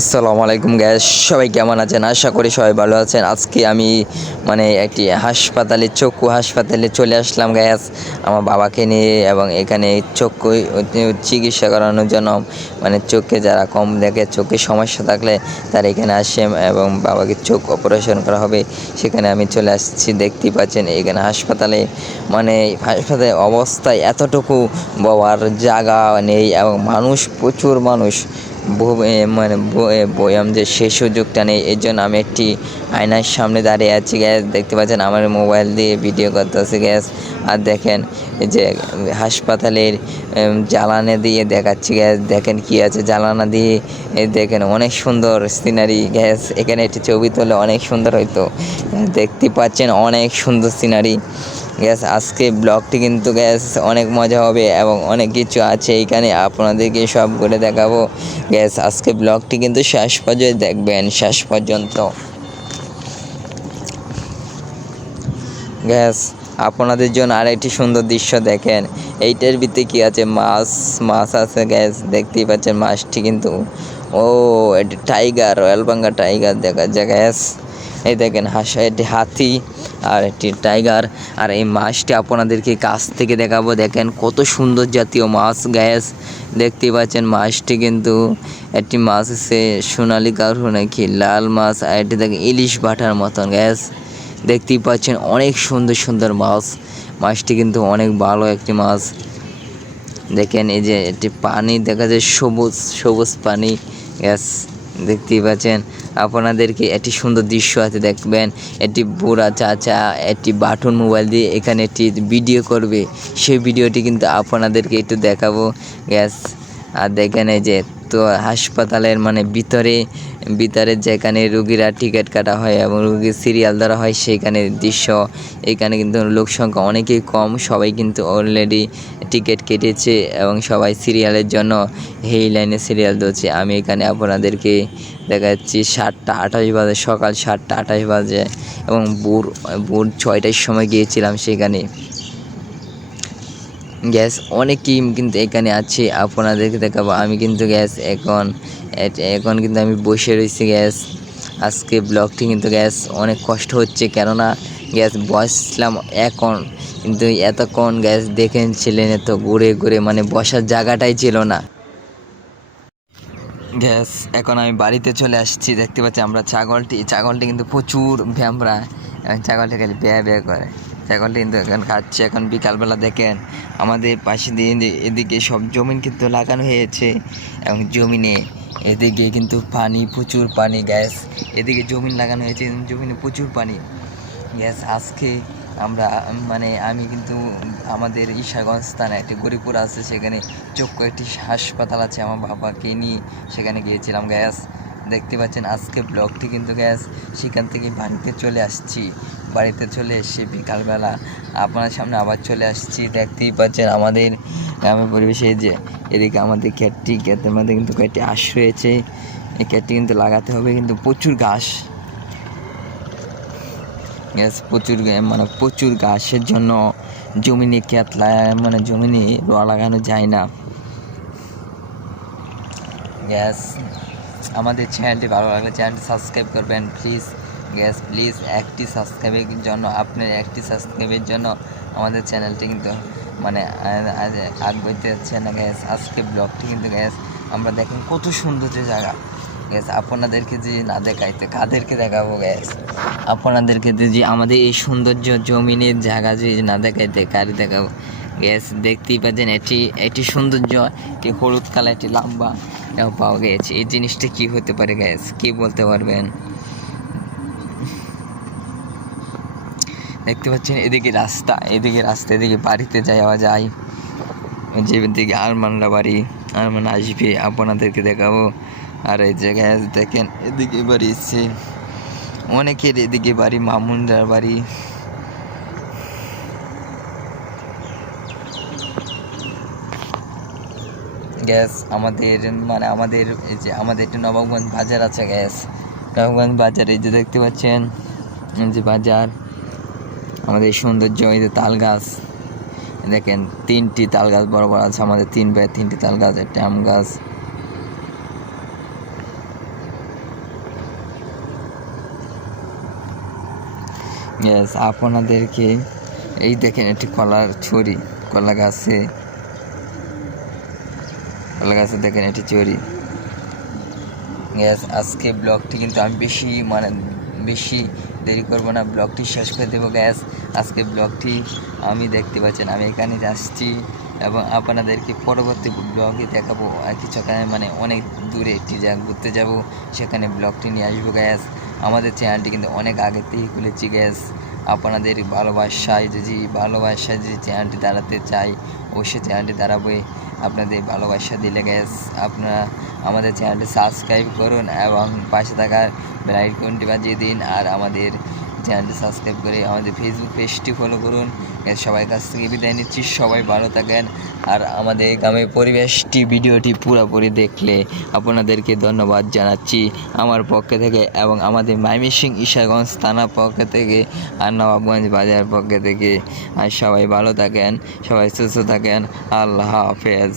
আসসালামু আলাইকুম গ্যাস সবাই কেমন আছেন? আশা করি সবাই ভালো আছেন। আজকে আমি মানে একটি হাসপাতালে, চক্ষু হাসপাতালে চলে আসলাম গ্যাস আমার বাবাকে নিয়ে এবং এখানে চক্ষু, চিকিৎসা করানোর জন্য মানে চোখে যারা কম দেখে, চোখে সমস্যা থাকলে তারা এখানে আসে এবং বাবাকে চোখ অপারেশন করা হবে। সেখানে আমি চলে আসছি দেখতেই পাচ্ছেন এখানে হাসপাতালে। মানে হাসপাতালে অবস্থায় এতটুকু বাবার জায়গা নেই এবং মানুষ, প্রচুর মানুষ। মানে বয়াম যে সেই সুযোগটা নেই, এর জন্য আমি একটি আয়নার সামনে দাঁড়িয়ে আছি গ্যাস দেখতে পাচ্ছেন, আমার মোবাইল দিয়ে ভিডিও করতেছে গ্যাস আর দেখেন যে, হাসপাতালের জ্বালানা দিয়ে দেখাচ্ছি গ্যাস দেখেন কি আছে জ্বালানা দিয়ে দেখেন অনেক সুন্দর সিনারি গ্যাস এখানে একটি ছবি তোলে, অনেক সুন্দর হইতো। দেখতে পাচ্ছেন, অনেক সুন্দর সিনারি গ্যাস আজকে ব্লগটি কিন্তু গ্যাস অনেক মজা হবে এবং অনেক কিছু আছে এখানে আপনাদেরকে সব করে দেখাবো। গ্যাস আজকে ব্লগটি কিন্তু শেষ পর্যন্ত দেখবেন, শেষ পর্যন্ত। গ্যাস আপনাদের জন্য আরেকটি সুন্দর দৃশ্য দেখেন। এইটার ভিতরে কি আছে? মাছ মাছ আছে গ্যাস দেখতেই পাচ্ছেন মাছটি কিন্তু। ও, এটি টাইগার রয়্যাল বাঙ্গা টাইগার দেখা যায় গ্যাস এই দেখেন হাসা এটি হাতি আর একটি টাইগার। আর এই মাছটি আপনাদেরকে কাছ থেকে দেখাবো। দেখেন কত সুন্দর জাতীয় মাছ, গ্যাস। দেখতেই পাচ্ছেন মাছটি কিন্তু একটি মাছ আছে সোনালি কারু নাকি লাল মাছ। আর এটি দেখেন ইলিশ বাটার মতন, গ্যাস। দেখতেই পাচ্ছেন অনেক সুন্দর সুন্দর মাছ। মাছটি কিন্তু অনেক ভালো একটি মাছ। দেখেন এই যে একটি পানি, দেখা যায় সবুজ সবুজ পানি, গ্যাস। দেখতেই পাচ্ছেন। আপনাদেরকে একটি সুন্দর দৃশ্য আছে, দেখবেন। একটি বুড়া চাচা একটি বাটন মোবাইল দিয়ে এখানে একটি ভিডিও করবে। সেই ভিডিওটি কিন্তু আপনাদেরকে একটু দেখাবো। গ্যাস আর দেখেন এই যে তো হাসপাতালের মানে ভিতরে ভিতরে যেখানে রুগীরা টিকিট কাটা হয় এবং রুগীর সিরিয়াল ধরা হয় সেইখানে দৃশ্য, এখানে কিন্তু লোক সংখ্যা অনেকেই কম, সবাই কিন্তু অলরেডি টিকিট কেটেছে এবং সবাই সিরিয়ালের জন্য এই লাইনে সিরিয়াল ধরছে। আমি এখানে আপনাদেরকে দেখাচ্ছি সাতটা আঠাশ বাজে, সকাল সাতটা আঠাশ বাজে এবং ভোর ভোর ছয়টার সময় গিয়েছিলাম সেখানে। গ্যাস, অনেক অনেকেই কিন্তু এখানে আছে, আপনাদেরকে দেখাবো। আমি কিন্তু গ্যাস এখন এখন কিন্তু আমি বসে রয়েছি গ্যাস। আজকে ব্লগটি কিন্তু গ্যাস অনেক কষ্ট হচ্ছে, কেননা গ্যাস বসলাম এখন। কিন্তু এতক্ষণ গ্যাস দেখেছিলেন তো ঘুরে ঘুরে মানে বসার জায়গাটাই ছিল না। গ্যাস, এখন আমি বাড়িতে চলে আসছি, দেখতে পাচ্ছি আমরা ছাগলটি। ছাগলটি কিন্তু প্রচুর ভ্যামরা ছাগলটি খালি ব্যা ব্যা করে। ছাগলটি কিন্তু এখন খাচ্ছে, এখন বিকালবেলা দেখেন আমাদের পাশে দিয়ে এদি- এদিকে সব জমিন কিন্তু লাগানো হয়েছে এবং জমিনে এদিকে কিন্তু পানি, প্রচুর পানি, গ্যাস, এদিকে জমিন লাগানো হয়েছে জমিনে প্রচুর পানি। গ্যাস, আজকে আমরা মানে আমি কিন্তু আমাদের ঈশাগঞ্জ স্থানে একটি গরিপুর আছে, সেখানে চক্ষু একটি হাসপাতাল আছে, আমার বাবাকে নিয়ে সেখানে গিয়েছিলাম, গ্যাস। দেখতে পাচ্ছেন, আজকে ব্লগটি কিন্তু গ্যাস সেখান থেকে বাড়িতে চলে আসছি। বাড়িতে চলে এসে বিকালবেলা আপনার সামনে আবার চলে আসছি। দেখতেই পাচ্ছেন আমাদের, গ্রামের পরিবেশে যে, এদিকে আমাদের ক্যাটটি ক্যাটের মধ্যে কিন্তু কয়েকটি আশ রয়েছে। এই ক্যাটটি কিন্তু লাগাতে হবে, কিন্তু প্রচুর ঘাস। গ্যাস প্রচুর মানে প্রচুর ঘাসের জন্য জমিনে ক্যাত লাগা- মানে জমিনে রোয়া লাগানো যায় না। গ্যাস আমাদের চ্যানেলটি ভালো লাগলে চ্যানেলটি সাবস্ক্রাইব করবেন। প্লিজ গ্যাস প্লিজ একটি সাবস্ক্রাইবের জন্য, আপনার একটি সাবস্ক্রাইবের জন্য আমাদের চ্যানেলটি কিন্তু মানে আগবাইতে যাচ্ছে না গ্যাস আজকে ব্লগটি কিন্তু গ্যাস আমরা দেখেন কত সুন্দর যে জায়গা। গ্যাস আপনাদেরকে যে না দেখাইতে কাদেরকে দেখাবো গ্যাস আপনাদেরকে যে আমাদের এই সৌন্দর্য জমিনের জায়গা যে না দেখাইতে কার দেখাবো? গ্যাস দেখতেই পাচ্ছেন, এটি এটি সৌন্দর্য, এটি হলুদ কালার, এটি লম্বা পাওয়া গেছে। এই জিনিসটা কি হতে পারে গ্যাস কি বলতে পারবেন? দেখতে পাচ্ছেন, এদিকে রাস্তা এদিকে রাস্তা, এদিকে বাড়িতে যাওয়া যায়। যে দিকে আরমানরা বাড়ি আরমান আসবে, আপনাদেরকে দেখাবো। আর এই জায়গায় দেখেন, এদিকে বাড়ি এসছে। অনেকের এদিকে বাড়ি মামুনরার বাড়ি। গ্যাস, আমাদের মানে আমাদের এই যে আমাদের একটু নবাবগঞ্জ বাজার আছে গ্যাস। নবাবগঞ্জ এই যে দেখতে পাচ্ছেন, এই যে বাজার। আমাদের সৌন্দর্য, এই যে তাল গাছ। দেখেন, তিনটি তাল গাছ বড় বড় আছে, আমাদের তিন বাই তিনটি তাল গাছ, একটা আম গাছ। আপনাদেরকে এই দেখেন একটি কলার ছড়ি, কলা গাছে। গাছে দেখেন একটি চড়ি গ্যাস আজকে ব্লগটি কিন্তু আমি বেশি মানে বেশি দেরি করব না, ব্লগটি শেষ করে দেবো গ্যাস আজকে ব্লগটি আমি দেখতে পাচ্ছেন, আমি এখানে আসছি এবং আপনাদেরকে পরবর্তী ব্লগে দেখাবো আর কিছু এখানে মানে অনেক দূরে একটি জায়গা ঘুরতে যাব, সেখানে ব্লগটি নিয়ে আসব গ্যাস আমাদের চ্যানেলটি কিন্তু অনেক আগে থেকেই খুলেছি গ্যাস আপনাদের ভালোবাসায় যদি ভালোবাসায় যদি চ্যানেলটি দাঁড়াতে চাই, অবশ্যই চ্যানেলটি দাঁড়াবে। আপনাদের ভালোবাসা দিলে গ্যাস আপনারা আমাদের চ্যানেলটি সাবস্ক্রাইব করুন এবং পাশে থাকার ব্রাইট কোনটি বাজিয়ে দিন আর আমাদের চ্যানেলটি সাবস্ক্রাইব করে আমাদের ফেসবুক পেজটি ফলো করুন। সবাই কাছ থেকে বিদায় নিচ্ছি। সবাই ভালো থাকেন। আর আমাদের গ্রামের পরিবেশটি, ভিডিওটি পুরোপুরি দেখলে আপনাদেরকে ধন্যবাদ জানাচ্ছি। আমার পক্ষ থেকে এবং আমাদের মাইমিসিং ঈশাগঞ্জ থানা পক্ষ থেকে আর নবাবগঞ্জ বাজার পক্ষ থেকে। আর সবাই ভালো থাকেন, সবাই সুস্থ থাকেন। আল্লাহ হাফেজ।